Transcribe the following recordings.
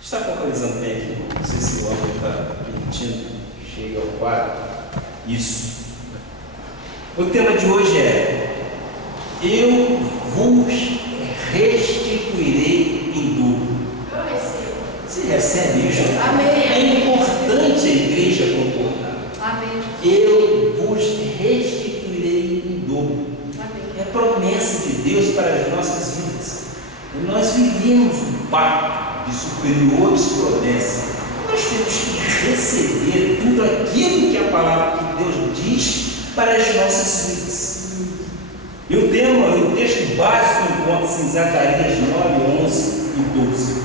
Está focalizando bem aqui? Não sei se o ângulo está permitindo. Chega ao quadro. Isso. O tema de hoje é: eu vos restituirei em dobro. Eu recebo. Você recebe isso? Amém. É importante a igreja concordar. Amém. Eu vos restituirei em dobro. Amém. É a promessa de Deus para as nossas vidas. E nós vivemos um pacto de superiores promessas. Nós temos que receber tudo aquilo que a palavra de Deus diz para as nossas vidas. E o texto básico encontra-se em Zacarias 9, 11 e 12.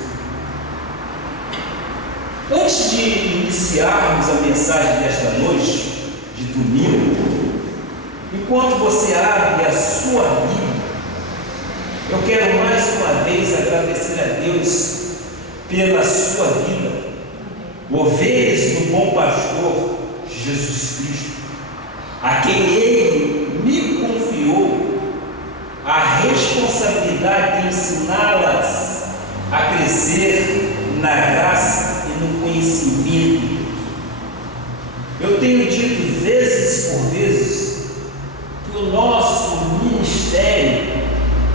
Antes de iniciarmos a mensagem desta noite, de domingo, enquanto você abre a sua Bíblia, eu quero mais uma vez agradecer a Deus pela sua vida, ovelhas do bom pastor Jesus Cristo, a quem Ele me confiou a responsabilidade de ensiná-las a crescer na graça e no conhecimento. Eu tenho dito vezes por vezes que o nosso ministério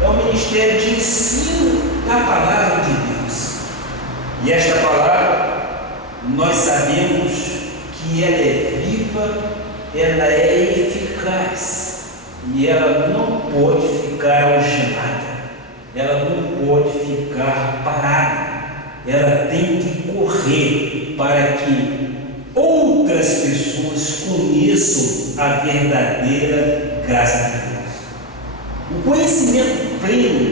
é um ministério de ensino da palavra de Deus. E esta palavra, nós sabemos que ela é viva, ela é eficaz, e ela não pode ficar algemada, ela não pode ficar parada, ela tem que correr para que outras pessoas conheçam a verdadeira graça de Deus. O conhecimento pleno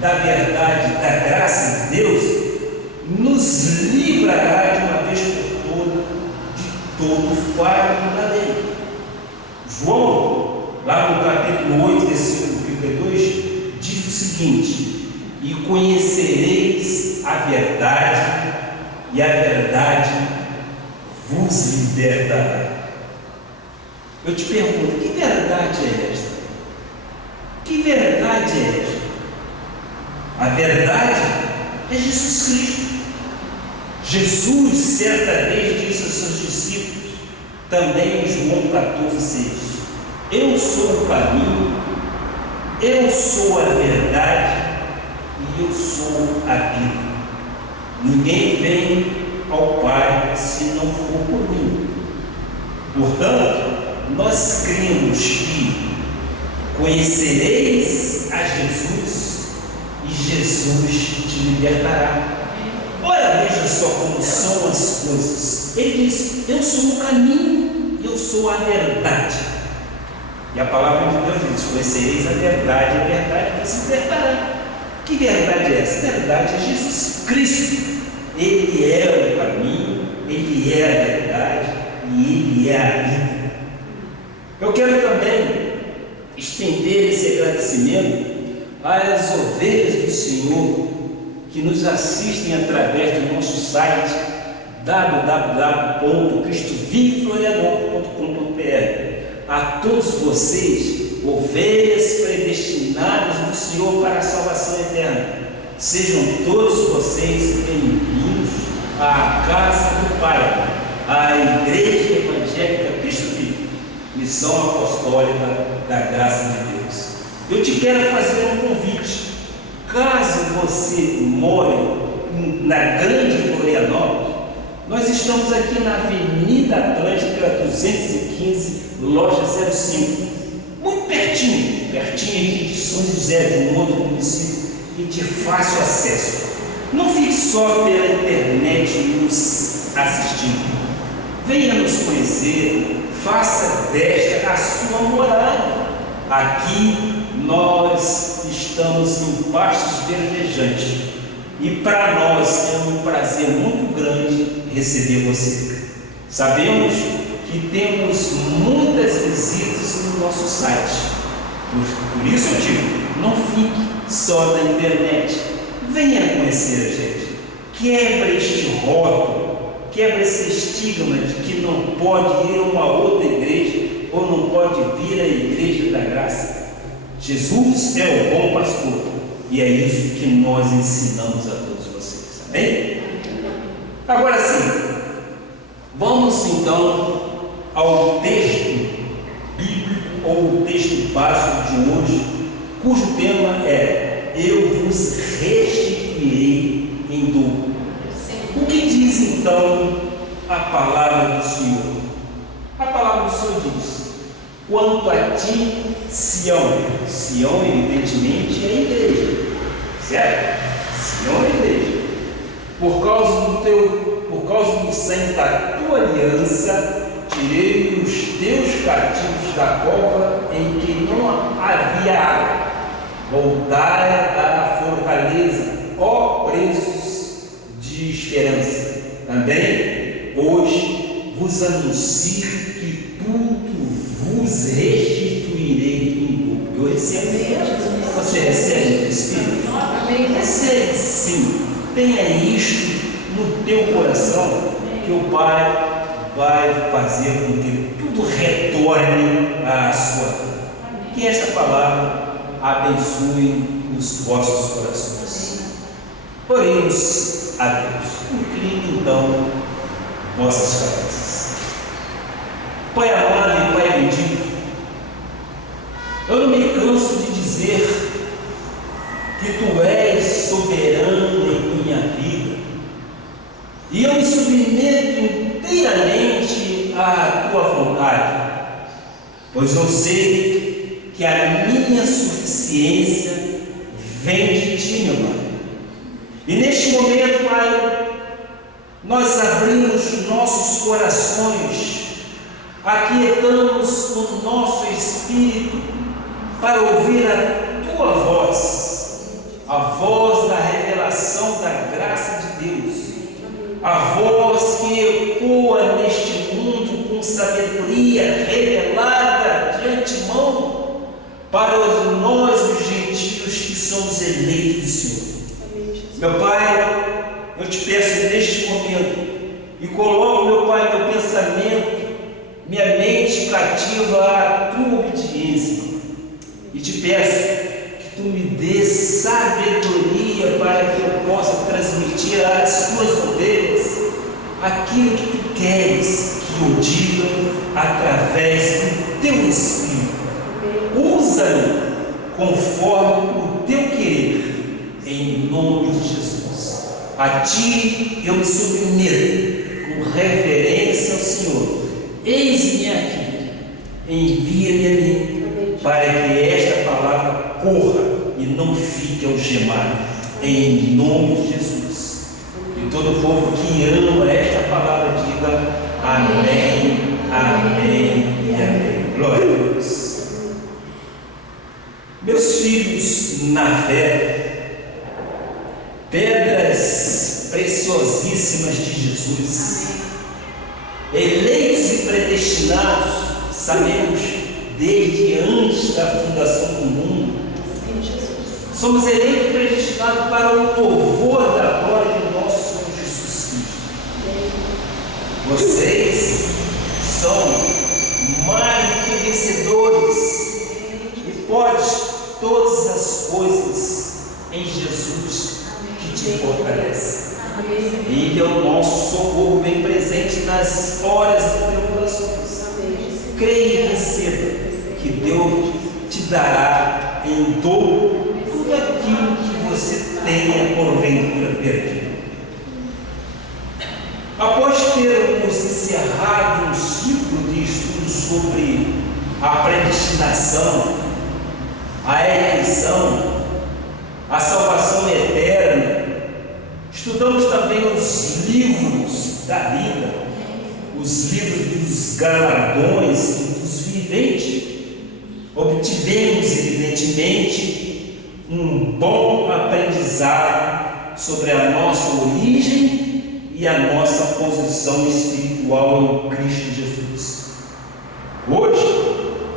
da verdade, da graça de Deus, nos livrará de uma vez por todas de todo fardo da lei. João, lá no capítulo 8, versículo 32, diz o seguinte: e conhecereis a verdade, e a verdade vos libertará. Eu te pergunto, que verdade é esta? Que verdade é esta? A verdade é Jesus Cristo. Jesus, certa vez, disse aos seus discípulos, também em João 14,6: eu sou o caminho, eu sou a verdade e eu sou a vida. Ninguém vem ao Pai se não for por mim. Portanto, nós cremos que conhecereis a Jesus e Jesus te libertará. Olha, veja só como são as coisas. Ele diz: eu sou o caminho, eu sou a verdade. E a palavra de Deus diz: conhecereis a verdade vos libertará. Que verdade é essa? A verdade é Jesus Cristo. Ele é o caminho, Ele é a verdade e Ele é a vida. Eu quero também estender esse agradecimento às ovelhas do Senhor que nos assistem através do nosso site www.cristoviveflorianópolis.com.br. A todos vocês, ovelhas predestinadas do Senhor para a salvação eterna, sejam todos vocês bem-vindos à casa do Pai, à Igreja Evangélica Cristo Vivo, Missão Apostólica da Graça de Deus. Eu te quero fazer um convite. Caso você more na Grande Florianópolis, nós estamos aqui na Avenida Atlântica 215, loja 05, muito pertinho aqui de São José, de um outro município, e de fácil acesso. Não fique só pela internet nos assistindo. Venha nos conhecer, faça desta a sua morada. Aqui nós estamos em pastos verdejantes e para nós é um prazer muito grande receber você. Sabemos que temos muitas visitas no nosso site, por isso eu digo, não fique só na internet, venha conhecer a gente, quebra este rótulo, quebra esse estigma de que não pode ir a uma outra igreja ou não pode vir à Igreja da Graça. Jesus é o bom pastor e é isso que nós ensinamos a todos vocês, amém? Agora sim, vamos então ao texto bíblico ou o texto básico de hoje, cujo tema é: eu vos restituirei em dobro. O que diz então a palavra do Senhor? A palavra do Senhor diz: quanto a ti, Sião. Sião, evidentemente, é a igreja, certo? Sião é a igreja. Por causa do sangue da tua aliança, tirei os teus cativos da cova em que não havia água. Voltai à fortaleza, ó presos de esperança. Também hoje vos anuncio que tudo vos restituirei em dobro. Eu recebo. Você recebe o Espírito? Recebe sim. Tenha isto no teu coração, que o Pai vai fazer com que tudo retorne à sua vida. Que esta palavra abençoe os vossos corações. Oremos a Deus. Incline então vossas cabeças. Pai amado e Pai bendito, eu não me canso de dizer que Tu és soberano em minha vida, e eu me submeto inteiramente à Tua vontade, pois eu sei que a minha suficiência vem de Ti, meu Pai. E neste momento, Pai, nós abrimos nossos corações, aquietamos o nosso espírito para ouvir a Tua voz, a voz da revelação da graça de Deus, a voz que ecoa neste mundo com sabedoria revelada de antemão para nós, os gentios, que somos eleitos do Senhor. Meu Pai, eu te peço neste momento, e coloco, meu Pai, meu pensamento, minha mente cativa à Tua obediência, e te peço que Tu me dês sabedoria para que eu possa transmitir às Tuas ovelhas aquilo que Tu queres que eu diga através do Teu Espírito. Usa-me conforme o Teu querer, em nome de Jesus. A Ti eu me submeto com reverência ao Senhor. Eis-me aqui, envia-me a mim, para que esta palavra corra e não fique algemada, em nome de Jesus. E todo o povo que ama esta palavra diga amém, amém e amém. Glória a Deus. Meus filhos na fé, pedras preciosíssimas de Jesus, eleitos e predestinados, sabemos desde antes da fundação do mundo, somos eleitos e predestinados para o louvor da glória de nosso Senhor Jesus Cristo. Vocês são mais do que vencedores, e podes todas as coisas em Jesus que te fortalece. Ele é o nosso socorro bem presente nas horas de tribulações. Creia e receba que Deus te dará em dobro tudo aquilo que você tenha porventura perdido. Após termos encerrado um ciclo de estudos sobre a predestinação, a eleição, a salvação eterna, estudamos também os livros da vida, os livros dos galardões dos viventes. Obtivemos, evidentemente, um bom aprendizado sobre a nossa origem e a nossa posição espiritual em Cristo Jesus. Hoje,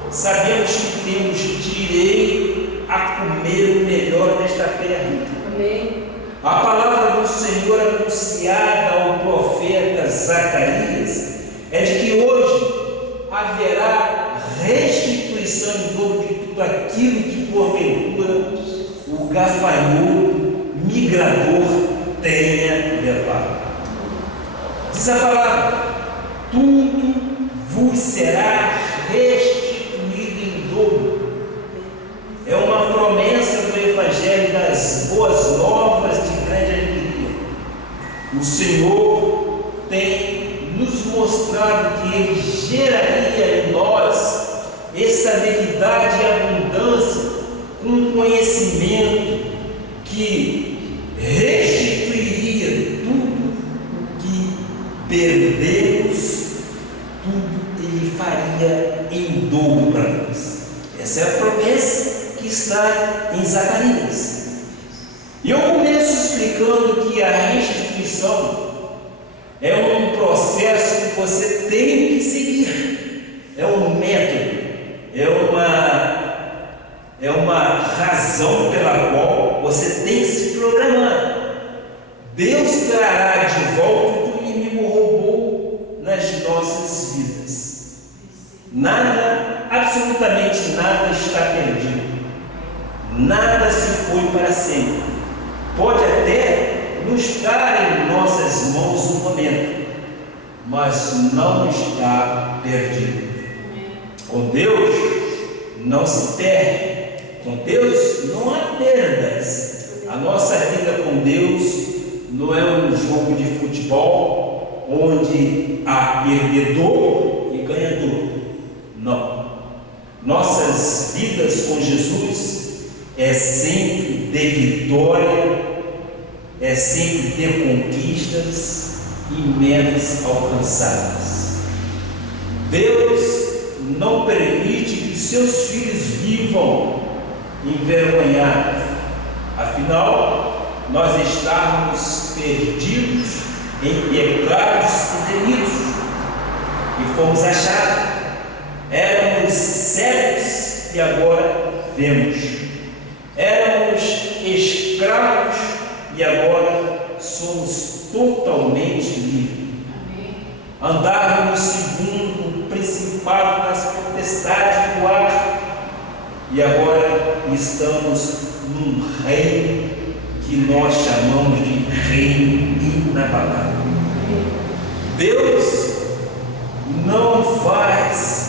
sabemos que temos direito a comer o melhor desta terra. Amém. A palavra do Senhor anunciada ao profeta Zacarias é de que hoje haverá restituição em dobro de tudo aquilo que porventura o gafanhoto migrador tenha levado. Diz a palavra: tudo vos será restituído em dobro. É uma promessa do Evangelho das Boas Novas de grande alegria. O Senhor tem nos mostrado que Ele geraria em nós estabilidade e abundância, um conhecimento que restituiria tudo que perdemos, tudo Ele faria em dobro para nós. Essa é a promessa que está em Zacarias. E eu começo explicando que a restituição é um processo que você tem que seguir, é um método, é uma razão pela qual você tem que se programar. Deus trará de volta o que o inimigo roubou nas nossas vidas. Nada, absolutamente nada está perdido. Nada se foi para sempre. Pode até não estar em nossas mãos no momento, mas não está perdido. Com Deus não se perde. Com Deus não há perdas. A nossa vida com Deus não é um jogo de futebol onde há perdedor e ganhador. Não. Nossas vidas com Jesus é sempre de vitória, é sempre de conquistas e metas alcançadas. Deus não permite que seus filhos vivam envergonhados. Afinal, nós estávamos perdidos em pecados e delitos e fomos achados. Éramos cegos e agora vemos. Éramos escravos e agora somos totalmente livres. Andávamos segundo o principado das potestades do ar e agora estamos num reino que nós chamamos de reino inabalável. Deus não faz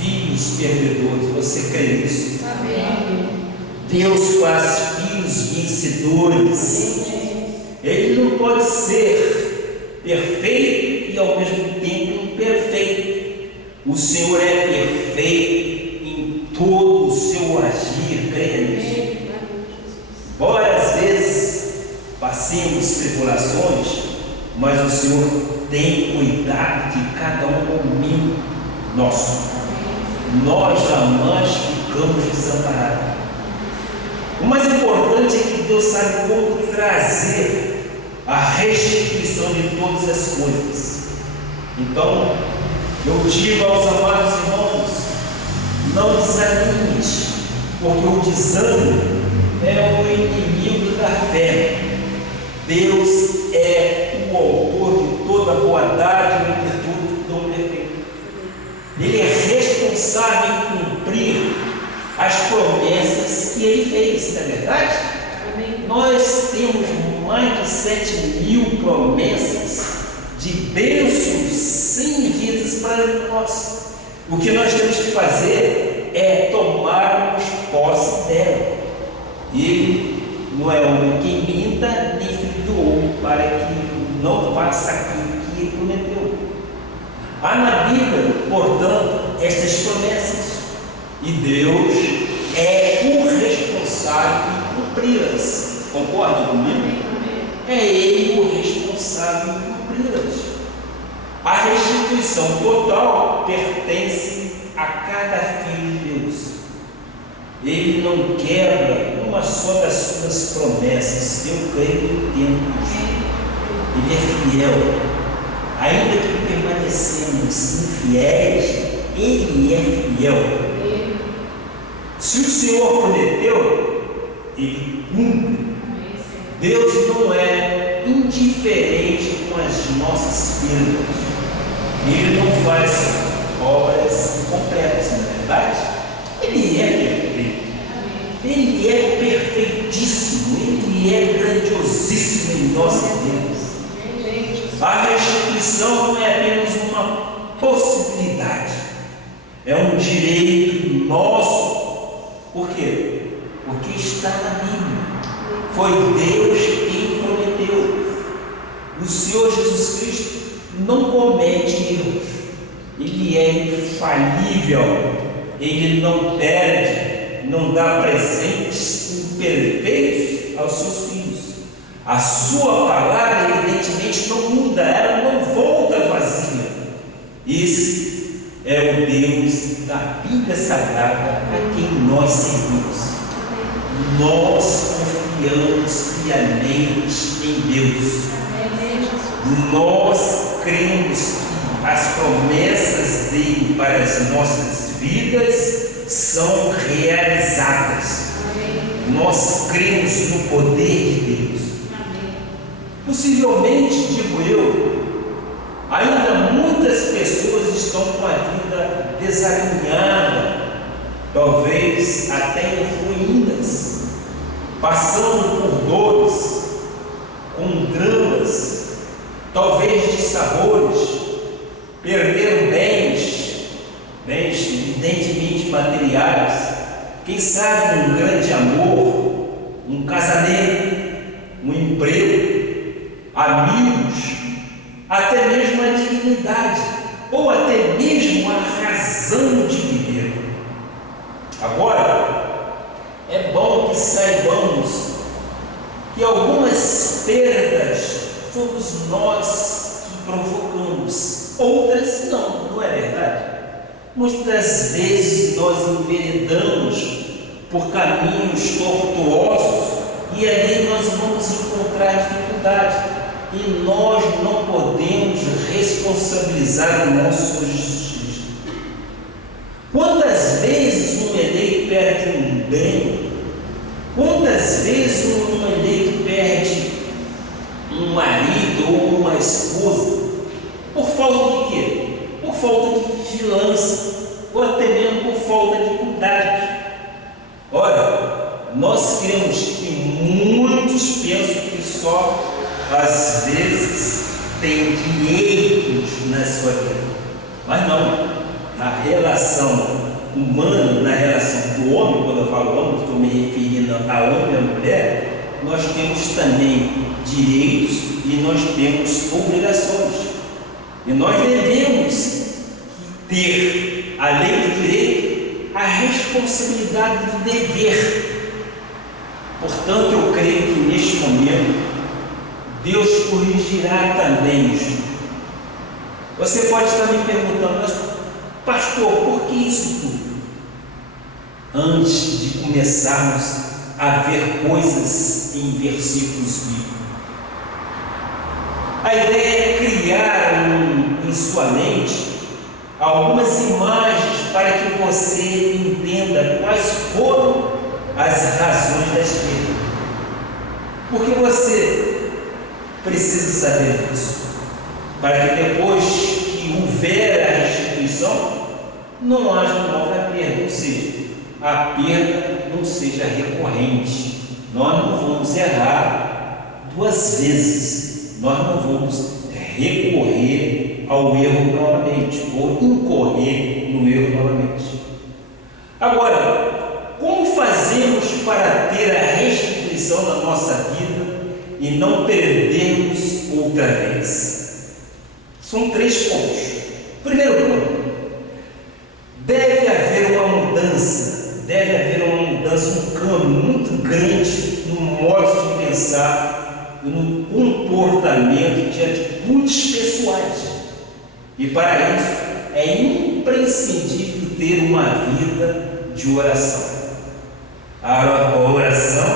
filhos perdedores. Você crê nisso? Amém. Deus faz filhos vencedores. Ele não pode ser perfeito e ao mesmo tempo imperfeito. O Senhor é perfeito em todo o seu agir. Creia nisso. Embora às vezes passemos tribulações, mas o Senhor tem cuidado de cada um nosso. Nós jamais ficamos desamparados. O mais importante é que Deus sabe como trazer a restituição de todas as coisas. Então, eu digo aos amados irmãos: não desanimes, porque o desânimo é o inimigo da fé. Deus é o autor de toda boa dádiva e virtude e dom perfeito. Ele é responsável em cumprir as promessas que Ele fez, não é verdade? Amém. Nós temos mais de 7.000 promessas de bênçãos sem medidas para nós. O que nós temos que fazer é tomarmos posse dela. Ele não é homem que minta, nem filho do homem, para que não faça aquilo que Ele prometeu. Há na Bíblia, portanto, estas promessas, e Deus é o responsável em cumpri-las. Concorda comigo? É Ele o responsável em cumpri-las. A restituição total pertence a cada filho de Deus. Ele não quebra uma só das suas promessas. Eu creio em tempos. Ele é fiel. Ainda que permanecemos infiéis, Ele é fiel. Se o Senhor prometeu, Ele cumpre. Deus não é indiferente com as nossas perdas. Ele não faz obras incompletas, não é verdade? Ele é perfeito. Ele é perfeitíssimo. Ele é grandiosíssimo em nossas vidas. A restituição não é apenas uma possibilidade, é um direito nosso. Por quê? Porque está na Bíblia. Foi Deus quem prometeu. O Senhor Jesus Cristo não comete erros. Ele é infalível. Ele não perde, não dá presentes imperfeitos aos seus filhos. A sua palavra, evidentemente, não muda, ela não volta vazia. Esse é o Deus da Bíblia Sagrada a quem nós servimos. Nós confiamos piamente em Deus. Nós cremos que as promessas dele para as nossas vidas são realizadas. Nós cremos no poder de Deus. Possivelmente, digo eu, ainda muitas pessoas estão com a vida desalinhada, talvez até em ruínas, passando por dores, com dramas, talvez de sabores, perderam bens evidentemente materiais, quem sabe um grande amor, um casamento, um emprego, amigos, até mesmo a dignidade, ou até mesmo a razão de viver. Agora, é bom que saibamos que algumas perdas fomos nós que provocamos, outras não é verdade? Muitas vezes nós enveredamos por caminhos tortuosos e ali nós vamos encontrar dificuldade. E nós não podemos responsabilizar o nosso justiça. Quantas vezes um eleito perde um bem? Quantas vezes um eleito perde um marido ou uma esposa? Por falta de quê? Por falta de vigilância, ou até mesmo por falta de cuidado. Ora, nós cremos que muitos pensam que só às vezes tem direitos na sua vida, mas não. Na relação humana, na relação do homem, quando eu falo homem, estou me referindo a homem e a mulher, nós temos também direitos e nós temos obrigações, e nós devemos ter, além do direito, a responsabilidade do dever. Portanto, eu creio que neste momento Deus corrigirá também isso. Você pode estar me perguntando, mas pastor, por que isso tudo? Antes de começarmos a ver coisas em versículos bíblicos, a ideia é criar em sua mente algumas imagens para que você entenda quais foram as razões da esquerda. Porque você precisa saber disso, para que depois que houver a restituição, não haja nova perda, ou seja, a perda não seja recorrente. Nós não vamos errar duas vezes, nós não vamos recorrer ao erro novamente, ou incorrer no erro novamente. Agora, como fazemos para ter a restituição da nossa vida e não perdermos outra vez? São 3 pontos. Primeiro ponto, deve haver uma mudança, um câmbio muito grande no modo de pensar e no comportamento de atitudes pessoais. E para isso é imprescindível ter uma vida de oração. A oração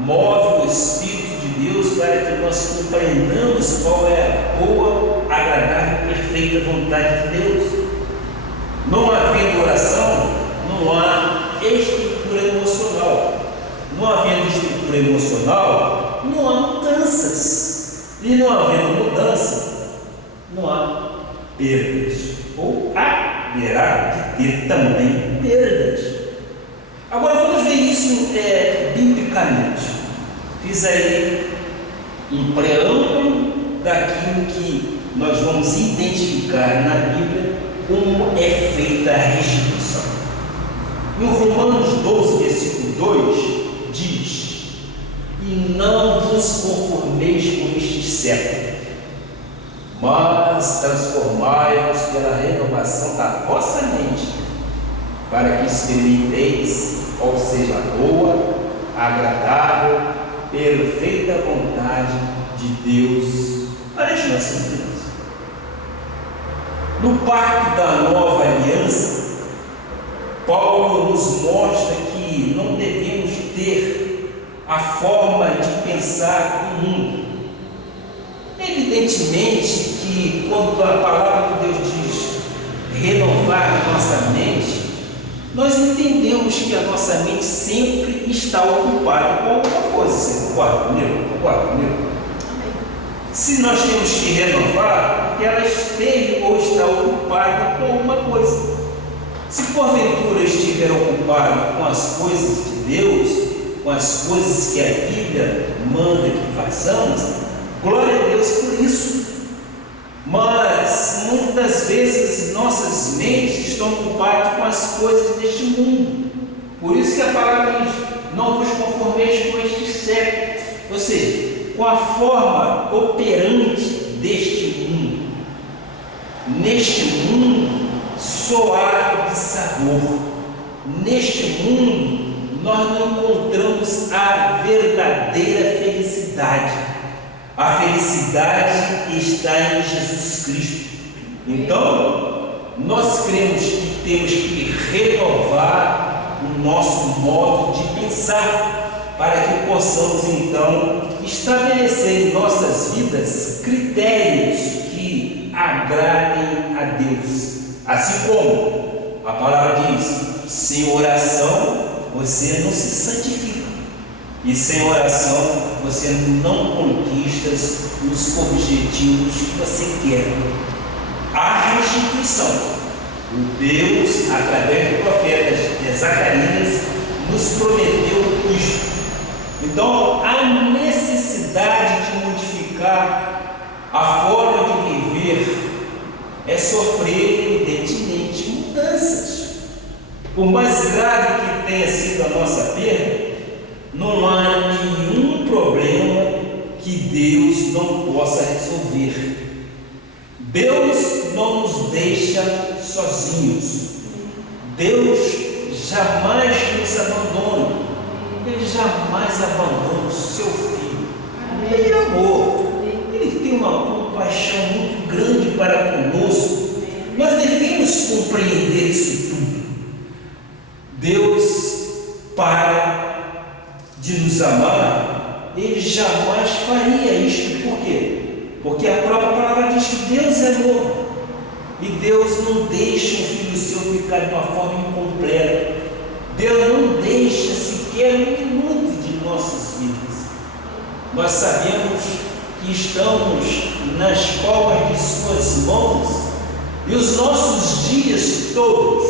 move o Espírito de Deus para que nós compreendamos qual é a boa, agradável e perfeita vontade de Deus. Não havendo oração, não há estrutura emocional. Não havendo estrutura emocional, não há mudanças. E não havendo mudança, não há perdas. Ou haverá de ter também perdas. Agora vamos ver isso biblicamente. Fiz aí um preâmbulo daquilo que nós vamos identificar na Bíblia como é feita a restituição. Em Romanos 12, versículo 2, diz: e não vos conformeis com este século, mas transformai-vos pela renovação da vossa mente, para que experimenteis qual seja a boa, agradável, perfeita vontade de Deus para as nossas vidas. No pacto da nova aliança, Paulo nos mostra que não devemos ter a forma de pensar do mundo. Evidentemente que quando a palavra de Deus diz renovar a nossa mente, nós entendemos que a nossa mente sempre está ocupada com alguma coisa. Você concorda comigo? Concorda comigo? Se nós temos que renovar, porque ela esteve ou está ocupada com alguma coisa. Se porventura estiver ocupada com as coisas de Deus, com as coisas que a Bíblia manda que façamos, glória a Deus por isso. Mas muitas vezes nossas mentes estão ocupadas com as coisas deste mundo. Por isso que a palavra diz: não vos conformeis com este século, ou seja, com a forma operante deste mundo. Neste mundo só há de sabor. Neste mundo nós não encontramos a verdadeira felicidade. A felicidade está em Jesus Cristo. Então, nós cremos que temos que renovar o nosso modo de pensar, para que possamos então estabelecer em nossas vidas critérios que agradem a Deus. Assim como a palavra diz: sem oração você não se santifica, e sem oração você não conquista os objetivos que você quer. A restituição, o Deus, através do profeta Zacarias, nos prometeu isto. Então, a necessidade de modificar a forma de viver é sofrer, evidentemente, mudanças. Por mais grave que tenha sido a nossa perda, não há nenhum problema que Deus não possa resolver. Deus não nos deixa sozinhos. Deus jamais nos abandona. Ele jamais abandona o seu filho. Ele é amor. Ele tem uma compaixão muito grande para conosco. Nós devemos compreender isso tudo. Deus, para de nos amar, Ele jamais faria isto. Por quê? Porque a própria palavra diz que Deus é amor. E Deus não deixa o Filho seu ficar de uma forma incompleta. Deus não deixa sequer um minuto de nossas vidas. Nós sabemos que estamos nas palmas de suas mãos, e os nossos dias todos,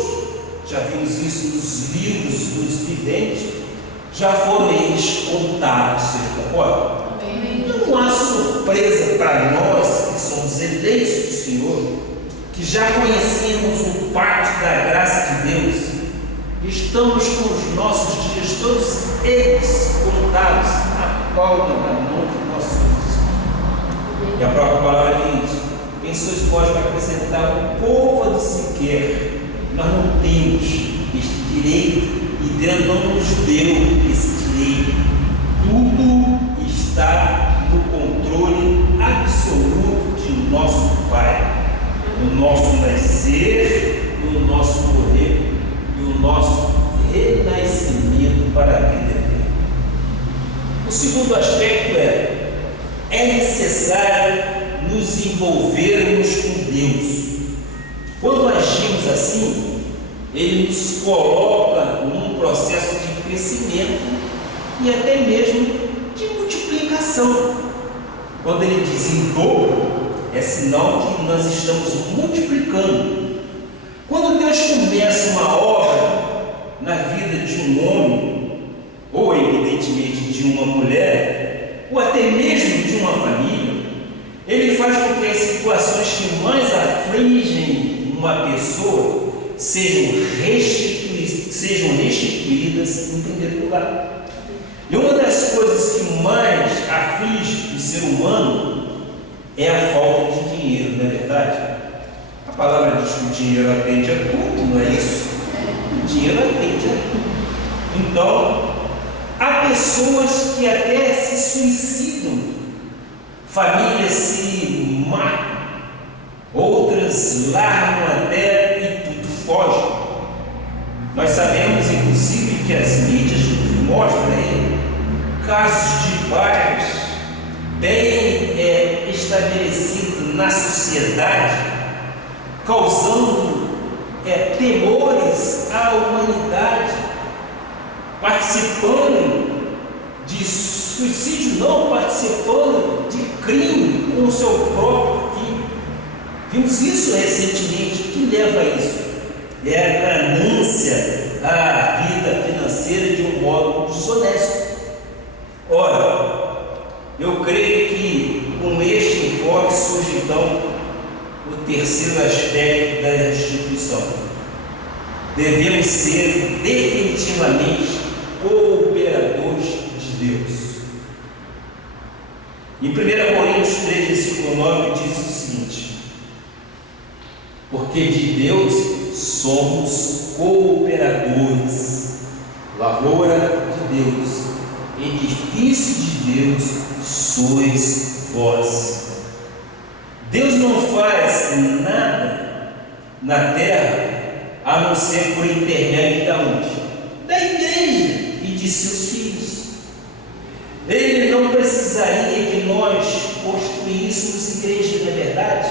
já vimos isso nos livros dos viventes, já foram eles contados. Você concorda? Não há surpresa para nós que somos eleitos do Senhor, que já conhecemos o pacto da graça de Deus. Estamos com os nossos dias todos eles contados na palma da mão de nosso Deus. E a própria palavra diz: quem sois vós para acrescentar um côvado sequer? Nós não temos este direito, e Deus não nos deu esse direito. Tudo está no controle absoluto de nosso Pai. O nosso nascer, o nosso morrer e o nosso renascimento para a vida eterna. O segundo aspecto é necessário nos envolvermos com Deus. Quando agimos assim, Ele nos coloca num processo de crescimento e até mesmo de multiplicação. Quando Ele diz em dobro, é sinal que nós estamos multiplicando. Quando Deus começa uma obra na vida de um homem, ou evidentemente de uma mulher, ou até mesmo de uma família, Ele que mais afligem uma pessoa sejam restituídas em primeiro lugar. E uma das coisas que mais aflige o ser humano é a falta de dinheiro, não é verdade? A palavra diz que o dinheiro atende a tudo, não é isso? O dinheiro atende a tudo. Então, há pessoas que até se suicidam, famílias se matam, outras largam até e tudo foge. Nós sabemos, inclusive, que as mídias nos mostram aí casos de pais bem estabelecidos na sociedade, causando temores à humanidade, participando de suicídio, não, participando de crime com o seu próprio filho. Vimos isso recentemente. O que leva a isso? É a ganância, a vida financeira de um modo desonesto. Ora, eu creio que com este enfoque surge então o terceiro aspecto da restituição. Devemos ser definitivamente cooperadores de Deus. Em 1 Coríntios 3, versículo 9 diz o seguinte: porque de Deus somos cooperadores, lavoura de Deus, edifício de Deus sois vós. Deus não faz nada na terra a não ser por intermédio da onde? Da igreja e de seus filhos. Ele não precisaria que nós construíssemos igreja, não é verdade?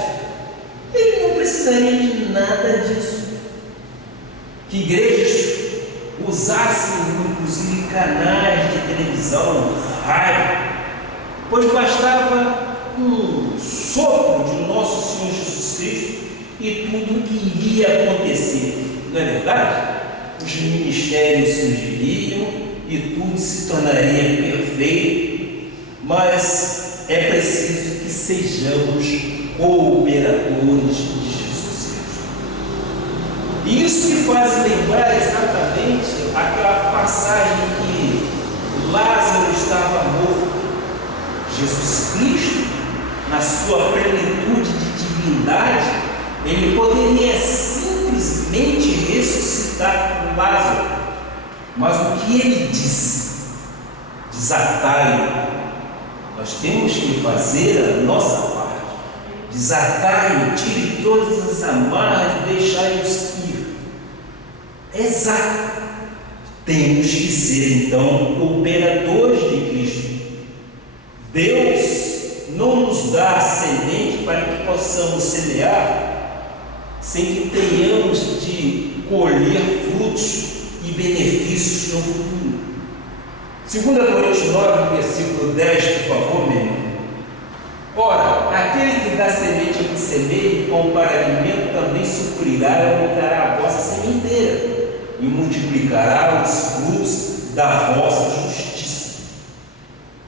Ele não precisaria de nada disso. Que igrejas usassem inclusive canais de televisão, rádio, pois bastava um sopro de nosso Senhor Jesus Cristo e tudo iria acontecer, não é verdade? Os ministérios surgiriam e tudo se tornaria perfeito, mas é preciso que sejamos cooperadores de Jesus Cristo. E isso me faz lembrar exatamente aquela passagem que Lázaro estava morto. Jesus Cristo, na sua plenitude de divindade, ele poderia simplesmente ressuscitar Lázaro. Mas o que ele disse? Desatai-o. Nós temos que fazer a nossa parte. Desatai-o, tire todas as amarras e deixai-os ir. Exato. Temos que ser então operadores de Cristo. Deus não nos dá a semente para que possamos semear sem que tenhamos de colher frutos e benefícios no futuro. 2 Coríntios 9, versículo 10, por favor, meu irmão. Ora, aquele que dá semente ao que semeia, com para alimento também suprirá e aumentará a vossa sementeira e multiplicará os frutos da vossa justiça.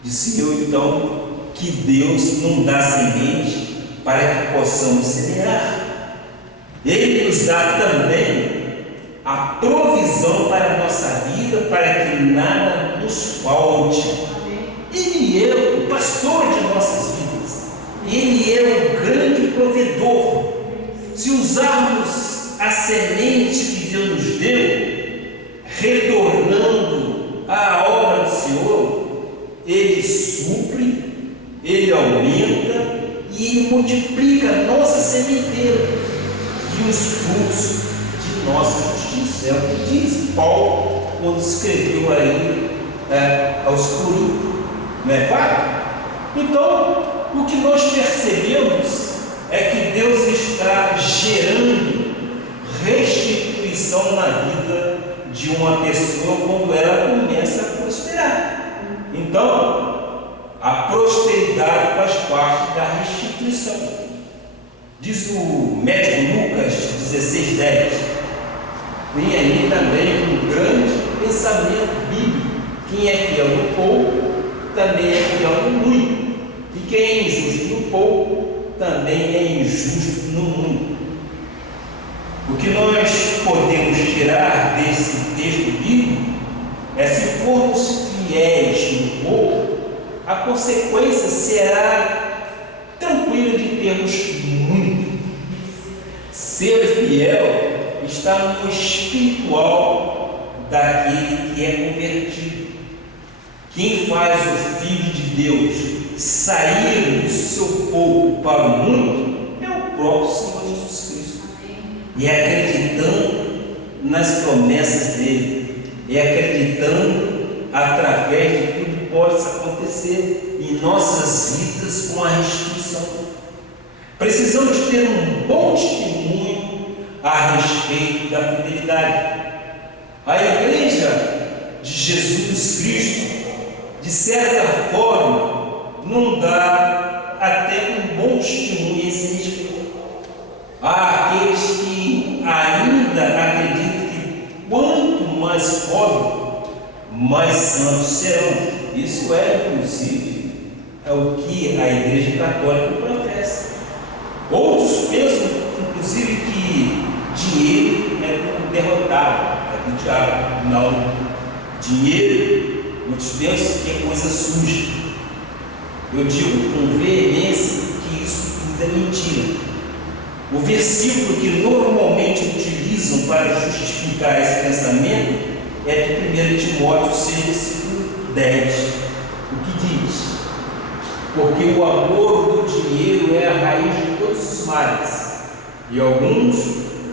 Disse eu então que Deus não dá semente para que possamos semear. Ele nos dá também a provisão para a nossa vida, para que nada nos falte. Ele é o pastor de nossas vidas. Ele é o grande provedor. Se usarmos a semente que Deus nos deu, retornando à obra do Senhor, Ele supre, Ele aumenta e Ele multiplica a nossa sementeira e os frutos de nossa justiça. É o que diz Paulo quando escreveu aí aos Coríntios, não é verdade? Então, o que nós percebemos é que Deus está gerando restituição na vida de uma pessoa quando ela começa a prosperar. Então, a prosperidade faz parte da restituição. Diz o médico Lucas 16:10. Tem aí também um grande pensamento bíblico. Quem é fiel no pouco, também é fiel no muito. E quem é injusto no pouco, também é injusto no mundo. O que nós podemos tirar desse texto bíblico é: se formos fiéis no pouco, a consequência será tranquila de termos muito. Ser fiel está no espiritual daquele que é convertido. Quem faz o Filho de Deus sair do seu pouco para o muito é o próprio Senhor Jesus Cristo. E é acreditando nas promessas dele, é acreditando através de tudo que possa acontecer em nossas vidas com a restituição. Precisamos ter um bom testemunho a respeito da fidelidade. A igreja de Jesus Cristo, de certa forma, não dá até um bom testemunho a esse respeito. Há aqueles que ainda acreditam que quanto mais pobre, mais santos serão. Isso inclusive, é o que a Igreja Católica professa. Outros pensam, inclusive, que dinheiro é derrotado, é do diabo. Não. Dinheiro, muitos pensam que é coisa suja. Eu digo com veemência que isso tudo é mentira. O versículo que normalmente utilizam para justificar esse pensamento é de 1 Timóteo 6, versículo 10. O que diz? Porque o amor do dinheiro é a raiz de todos os males, e alguns,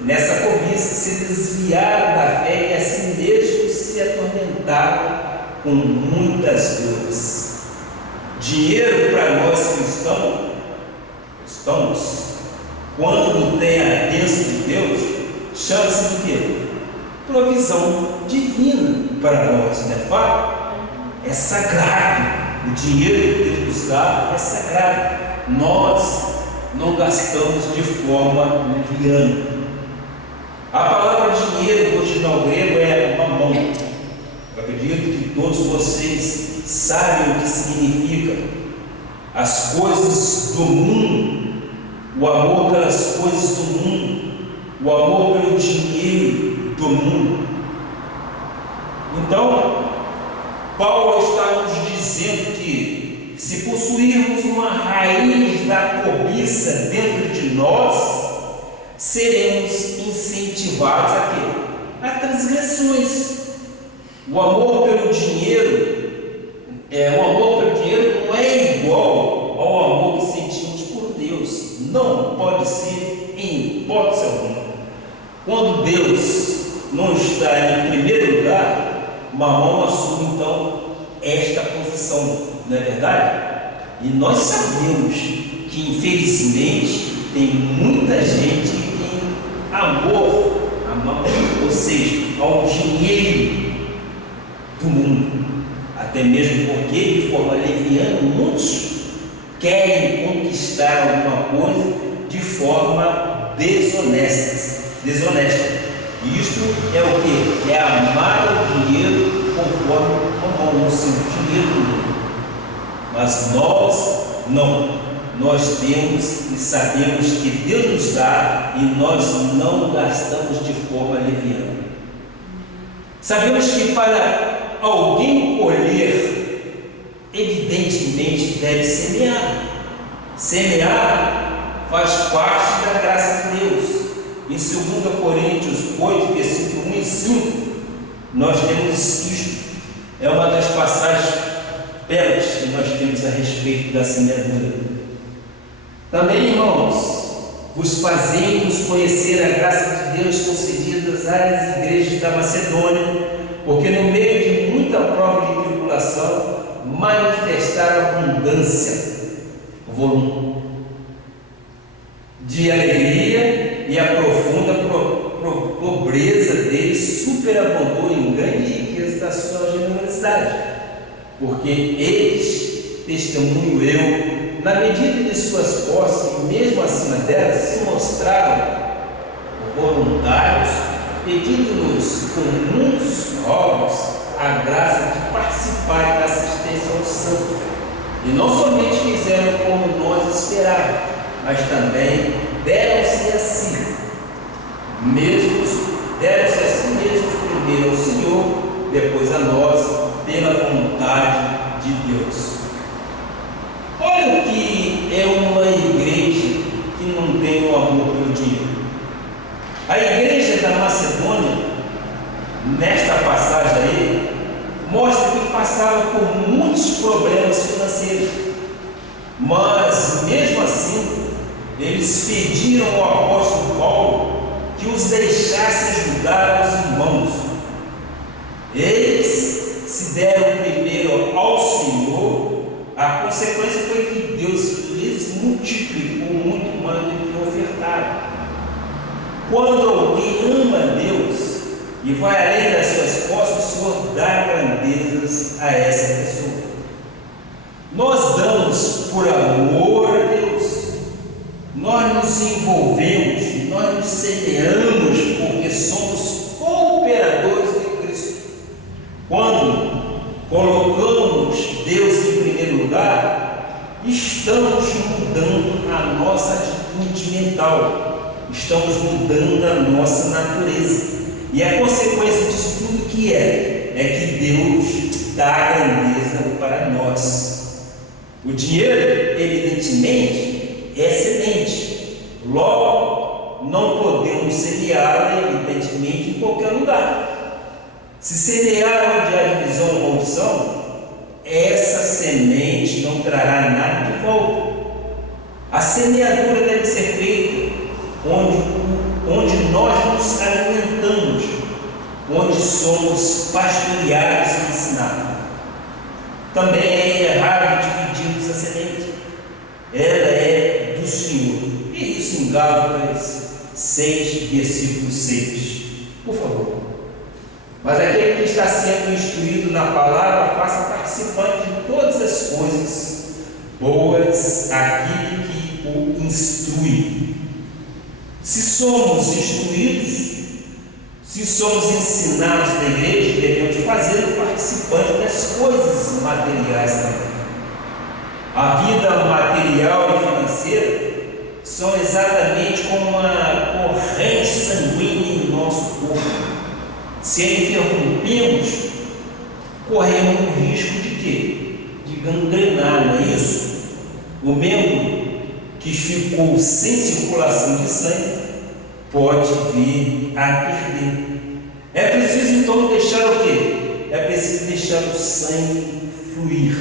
nessa cobiça, se desviaram da fé e assim mesmo se atormentaram com muitas dores. Dinheiro para nós cristãos, quando tem a bênção de Deus, chama-se de quê? Provisão divina para nós, não é fato? É sagrado. O dinheiro que Deus nos dá é sagrado. Nós não gastamos de forma leviana. A palavra dinheiro no original grego é mamão. Eu acredito que todos vocês sabem o que significa. As coisas do mundo, o amor pelas coisas do mundo, o amor pelo dinheiro do mundo. Então, Paulo está nos dizendo que, se possuirmos uma raiz da cobiça dentro de nós, seremos incentivados a quê? A transgressões. O amor pelo dinheiro não é igual ao amor que sentimos por Deus. Não pode ser em hipótese alguma. Quando Deus não está em primeiro lugar, Mamão assume então esta posição, não é verdade? E nós sabemos que infelizmente tem muita gente que tem amor a mamão, ou seja, ao dinheiro do mundo, até mesmo porque de forma leviana muitos querem conquistar alguma coisa de forma desonesta. E isto é o que? É amar o dinheiro conforme o seu dinheiro do mundo. Mas nós não. Nós temos e sabemos que Deus nos dá e nós não gastamos de forma leviana. Sabemos que para alguém colher, evidentemente deve semear. Semear faz parte da graça de Deus. Em 2 Coríntios 8, versículo 1 e 5, nós temos isto. É uma das passagens belas que nós temos a respeito da semeadura. Também, irmãos, vos fazemos conhecer a graça de Deus concedidas às igrejas da Macedônia, porque no meio de muita prova de tribulação, manifestaram abundância, volume de alegria, e a profunda pobreza deles superabundou em grande riqueza da sua generosidade, porque eles, testemunho eu, na medida de suas posses e mesmo acima delas, se mostraram voluntários, pedindo-nos com muitos rogos a graça de participar da assistência aos santos. E não somente fizeram como nós esperávamos, mas também deram-se a si mesmos, primeiro ao Senhor, depois a nós, pela vontade de Deus. Olha o que é uma igreja que não tem o amor pelo dinheiro. A igreja da Macedônia, nesta passagem aí, mostra que passava por muitos problemas financeiros, mas mesmo assim eles pediram ao apóstolo Paulo que os deixasse ajudar os irmãos. Eles se deram primeiro ao Senhor, a consequência foi que Deus lhes multiplicou muito mais do que ofertaram. Quando alguém ama a Deus e vai além das suas posses, o Senhor dá grandezas a essa pessoa. Nós damos por amor a Deus, nós nos envolvemos, nós nos semeamos porque somos cooperadores de Cristo. Quando colocamos Deus em primeiro lugar, estamos mudando a nossa atitude mental, estamos mudando a nossa natureza. E a consequência disso tudo que é que Deus dá a grandeza para nós. O dinheiro, evidentemente, é semente. Logo, não podemos semeá-la, evidentemente, em qualquer lugar. Se semear onde há divisão ou maldição, essa semente não trará nada de volta. A semeadura deve ser feita onde nós nos alimentamos, onde somos pastoreados e ensinados. Também é errado dividirmos a semente, ela é do Senhor. E isso em Gálatas 6, versículo 6. Por favor. Mas aquele que está sendo instruído na palavra, faça participante de todas as coisas boas aquele que o instrui. Se somos instruídos, se somos ensinados na igreja, devemos fazer participante das coisas materiais também. A vida material e financeira são exatamente como uma corrente sanguínea em nosso corpo. Se interrompemos, corremos o risco de quê? De gangrenar, não é isso? O membro que ficou sem circulação de sangue pode vir a perder. É preciso então deixar o quê? É preciso deixar o sangue fluir.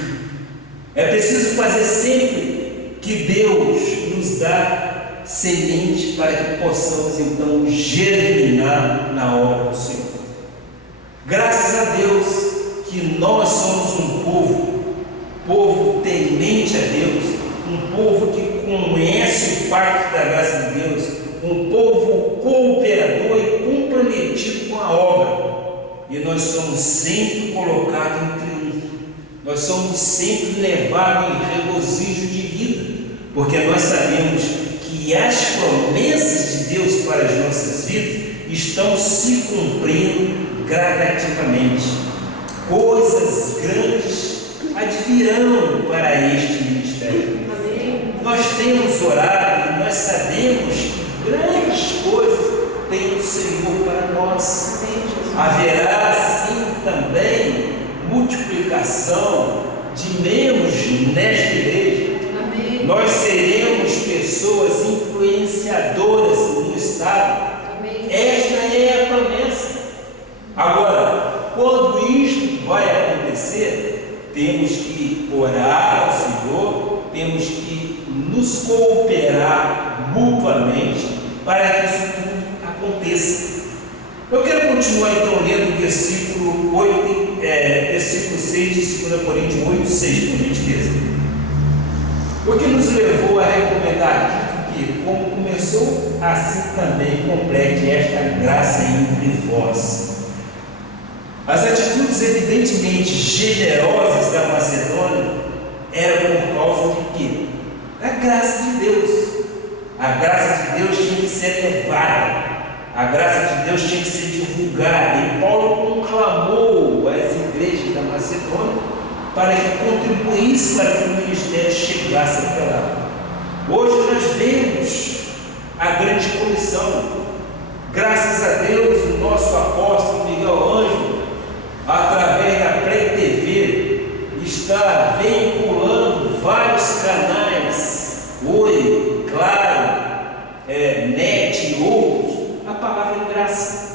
É preciso fazer sempre que Deus nos dá semente para que possamos então germinar na obra do Senhor. Graças a Deus que nós somos um povo temente a Deus, um povo que conhece o pacto da graça de Deus, um povo cooperador e comprometido com a obra. E nós somos sempre colocados em triunfo, nós somos sempre levados em regozijo de vida, porque nós sabemos que as promessas de Deus para as nossas vidas estão se cumprindo gradativamente. Coisas grandes advirão para este ministério. Nós temos orado e nós sabemos que grandes coisas tem o Senhor para nós. Haverá sim também multiplicação de membros nesta igreja. Amém. Nós seremos pessoas influenciadoras no Estado. Amém. Esta é a promessa. Agora, quando isto vai acontecer, temos que orar ao Senhor, temos que nos cooperar mutuamente para que isso tudo aconteça. Eu quero continuar então lendo o versículo 8, versículo 6 de 2 Coríntios 8, 6, por gentileza. O que nos levou a recomendar que, como começou, assim também complete esta graça entre vós. As atitudes evidentemente generosas da Macedônia eram por causa de quê? Da graça de Deus. A graça de Deus tinha que ser levada, a graça de Deus tinha que ser divulgada, e Paulo conclamou as igrejas da Macedônia para que contribuísse para que o ministério chegasse até lá. Hoje nós vemos temos a grande comissão. Graças a Deus, o nosso apóstolo Miguel Ângelo, através da Pré-TV, está veiculando vários canais, Oi, Claro, NET e outros, a palavra em graça.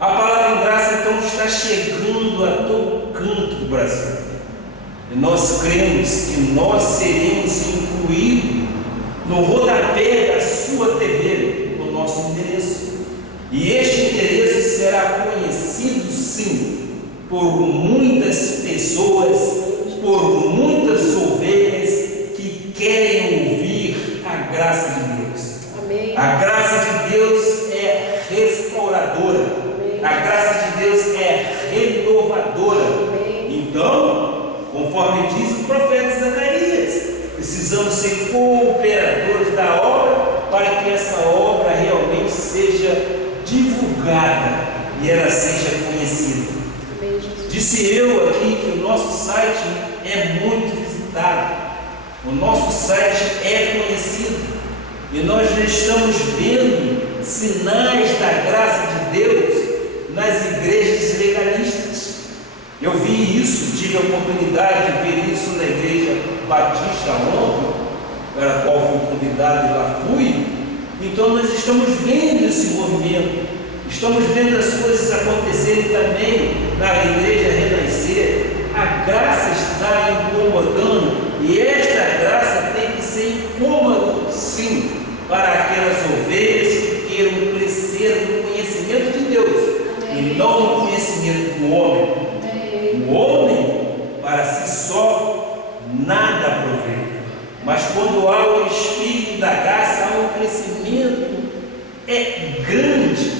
A palavra em graça, então, está chegando a todo canto do Brasil. E nós cremos que nós seremos incluídos no rodapé da sua TV, no nosso endereço. E este endereço será conhecido, sim, por muitas pessoas, por muitas ovelhas que querem ouvir a graça de Deus. Amém. A graça de Deus é restauradora. Amém. A graça de Deus é renovadora. Amém. Então, conforme diz o profeta Zacarias, precisamos ser cooperadores da obra para que essa obra realmente seja divulgada e ela seja conhecida. Amém, Jesus. Disse eu aqui que o nosso site é muito visitado, o nosso site é conhecido e nós já estamos vendo sinais da graça de Deus nas igrejas legalistas. Eu vi isso, tive a oportunidade de ver isso na igreja batista ontem, para a qual fui convidado e lá fui. Então nós estamos vendo esse movimento, estamos vendo as coisas acontecerem também na igreja renascer. A graça está incomodando e esta graça tem que ser incômodo, sim, para aquelas ovelhas que queiram crescer no conhecimento de Deus. E não no conhecimento do homem. O homem, para si só, nada aproveita. Mas quando há o Espírito da graça, há um crescimento grande.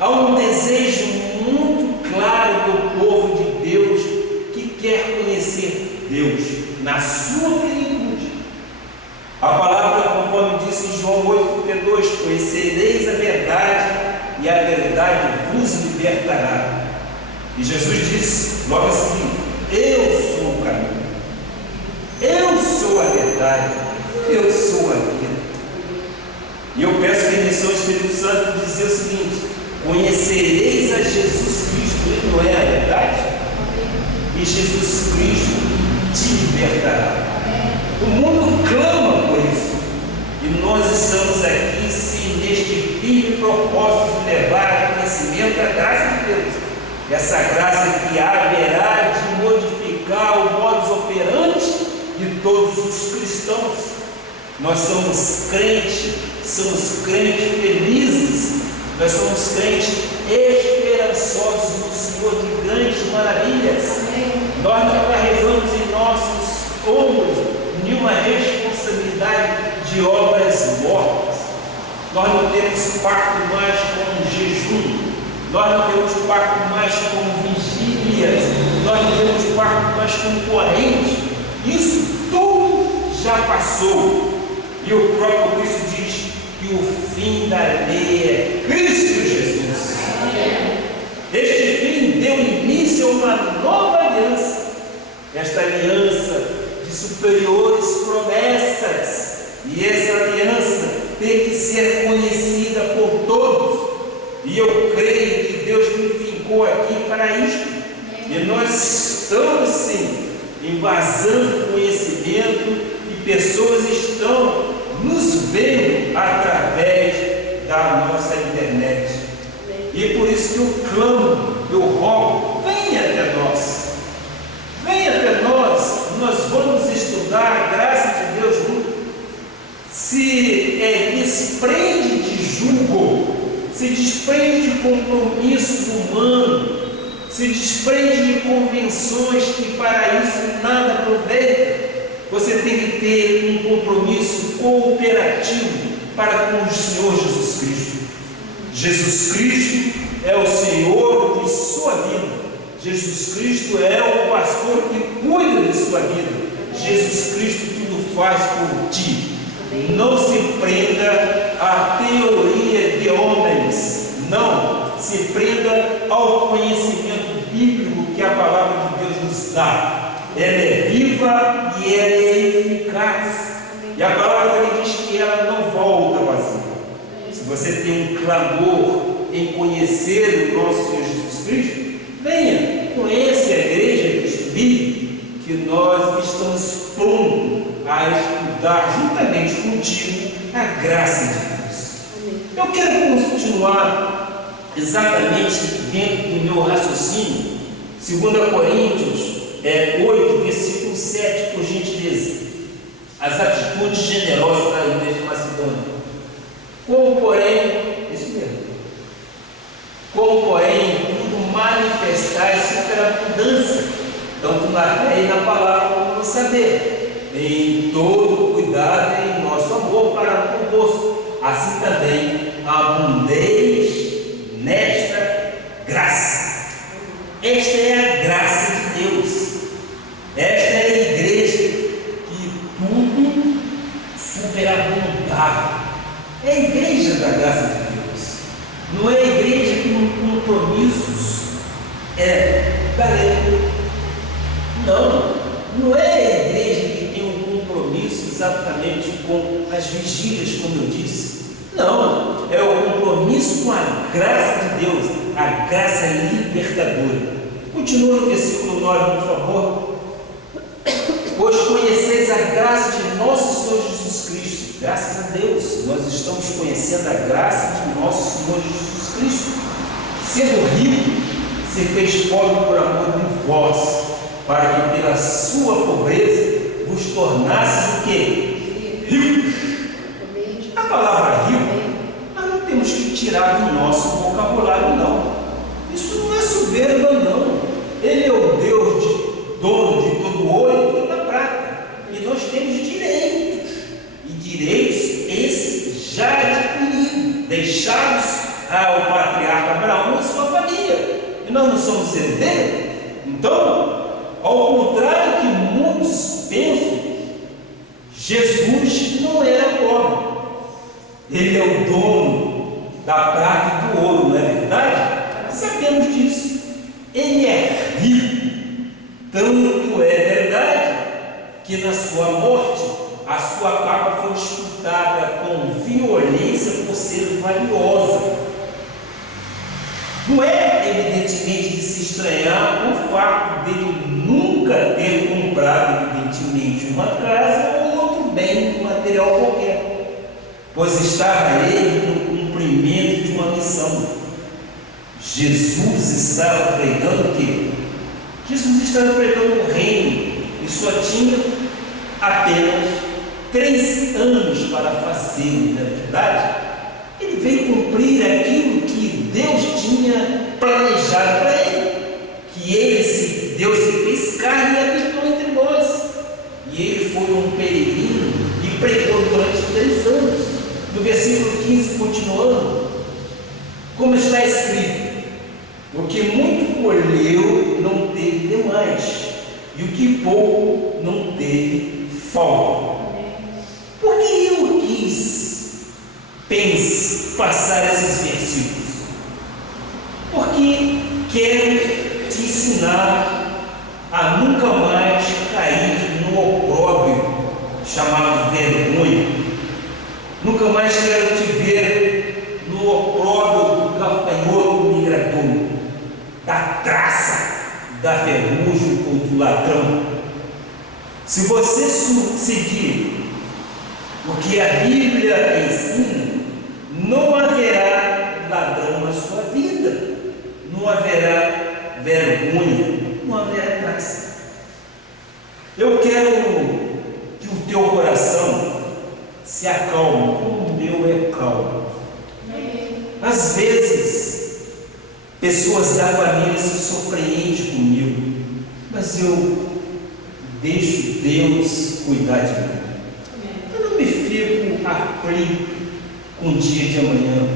Há um desejo muito claro do povo de Deus que quer conhecer Deus na sua plenitude. A palavra, conforme disse em João 8,32, conhecereis a verdade e a verdade vos libertará. E Jesus disse logo a seguir: eu sou o caminho, eu sou a verdade, eu sou a vida. E eu peço permissão ao Espírito Santo de dizer o seguinte: conhecereis a Jesus Cristo, ele não é a verdade? E Jesus Cristo te libertará. O mundo clama por isso. E nós estamos aqui, sim, neste firme propósito de levar ao conhecimento da graça de Deus. Essa graça que haverá de modificar o modus operandi de todos os cristãos. Nós somos crentes felizes, nós somos crentes esperançosos no Senhor de grandes maravilhas. Nós não carregamos em nossos ombros nenhuma responsabilidade de obras mortas. Nós não temos pacto mais com jejum. Nós não temos pacto mais com vigílias, nós não temos pacto mais com correntes. Isso tudo já passou. E o próprio Cristo diz que o fim da lei é Cristo Jesus. Este fim deu início a uma nova aliança. Esta aliança de superiores promessas. E essa aliança tem que ser conhecida por todos. E eu creio que Deus me ficou aqui para isto. E nós estamos, sim, embasando conhecimento e pessoas estão nos vendo através da nossa internet. E por isso que eu clamo, eu rogo, venha até nós. Venha até nós. Nós vamos estudar a graça de Deus junto. Se desprende de julgo, se desprende de compromissos humanos, se desprende de convenções que para isso nada aproveita. Você tem que ter um compromisso cooperativo para com o Senhor Jesus Cristo. Jesus Cristo é o Senhor de sua vida. Jesus Cristo é o pastor que cuida de sua vida. Jesus Cristo tudo faz por ti. Não se prenda à teoria de homens, não, se prenda ao conhecimento bíblico que a palavra de Deus nos dá. Ela é viva e ela é eficaz. E a palavra diz que ela não volta você tem um clamor em conhecer o nosso Senhor Jesus Cristo, venha, conhece a igreja que vive, que nós estamos prontos a estudar juntamente contigo a graça de Deus. Amém. Eu quero continuar exatamente dentro do meu raciocínio, 2 Coríntios 8, versículo 7, por gentileza. As atitudes generosas da igreja de Macedônia. Como porém, tudo manifestar-se pela abundância, tanto na fé e na palavra como no saber, em todo cuidado e em nosso amor para convosco, assim também abundeis nesta graça. Esta é a graça de Deus. Esta é a igreja que tudo superabundava. É a igreja da graça de Deus. Não é a igreja que com compromissos não é a igreja que tem um compromisso exatamente com as vigílias, como eu disse. Não, é o compromisso com a graça de Deus, a graça libertadora. Continua no versículo 9, por favor. Pois conheceis a graça de nosso Senhor Jesus Cristo. Graças a Deus, nós estamos conhecendo a graça de nosso Senhor Jesus Cristo. Sendo rico, se fez pobre por amor de vós, para que pela sua pobreza vos tornasses o quê? Ricos. A palavra rico, nós não temos que tirar do nosso vocabulário, não. Isso não é soberba, não. Ele é o Deus dono de todo o ouro e toda a prata. E nós temos direitos. E direitos esses já adquiridos, deixados ao patriarca Abraão e sua família. E nós não somos herdeiros. Então, ao contrário que muitos pensam, Jesus não era pobre. Ele é o dono da prata e do ouro, não é verdade? Sabemos disso. Ele é rico. Tanto é verdade que na sua morte a sua capa foi disputada com violência por ser valiosa. Não é evidentemente de se estranhar o fato dele nunca ter comprado evidentemente uma casa ou outro bem material qualquer, pois estava ele no cumprimento de uma missão. Jesus estava pregando o quê? Jesus estava pregando o reino e só tinha apenas 3 anos para fazer, na verdade. Ele veio cumprir aquilo que Deus tinha planejado para ele, que Deus se fez carne e habitou entre nós, e ele foi um peregrino e pregou durante 3 anos. No versículo 15, continuando, como está escrito: o que muito colheu não teve demais, e o que pouco não teve falta. Por que eu quis passar esses versículos? Porque quero te ensinar a nunca mais cair no opróbrio chamado vergonha. Nunca mais quero te ver no opróbrio do gafanhoto migrador, da traça, da ferrugem ou do ladrão. Se você seguir o que a Bíblia ensina, não haverá ladrão na sua vida, não haverá vergonha, não haverá traça. Eu quero que o teu coração se acalme, como o meu é calmo. Às vezes, pessoas da família se surpreendem comigo, mas eu deixo Deus cuidar de mim. Eu não me fico aflito com o dia de amanhã.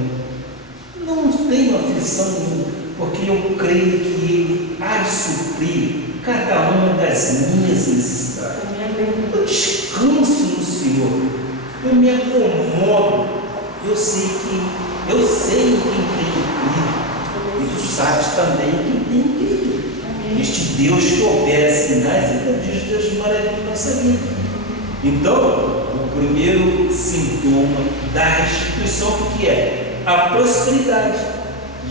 Não tenho aflição nenhuma, porque eu creio que Ele há de suprir cada uma das minhas necessidades. Eu descanso no Senhor, eu me acomodo, eu sei em quem tenho crido, e tu sabes também quem tenho crido. Este Deus que opera sinais e prodígios das maravilhas da nossa vida. Então, o primeiro sintoma da restituição, que é a prosperidade.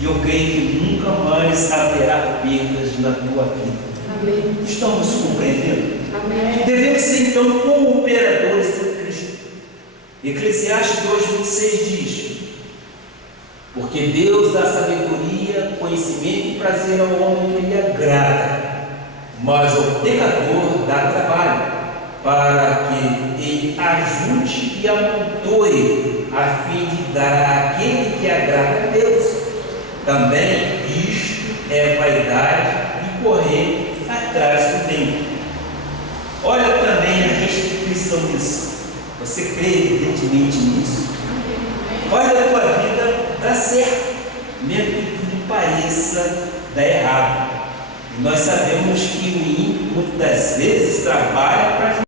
E eu creio que nunca mais haverá perdas na tua vida. Amém. Estamos compreendendo? Amém. Devemos ser então cooperadores de Cristo. Eclesiastes 2:26 diz: porque Deus dá sabedoria, conhecimento e prazer ao homem que lhe agrada, mas ao pecador dá trabalho, para que ele ajude e amontoe, a fim de dar àquele que agrada a Deus. Também isto é vaidade e correr atrás do tempo. Olha também a restituição disso. Você crê evidentemente nisso? Olha, a tua vida dá certo, mesmo que tudo pareça dar errado. E nós sabemos que o ímpio muitas das vezes trabalha para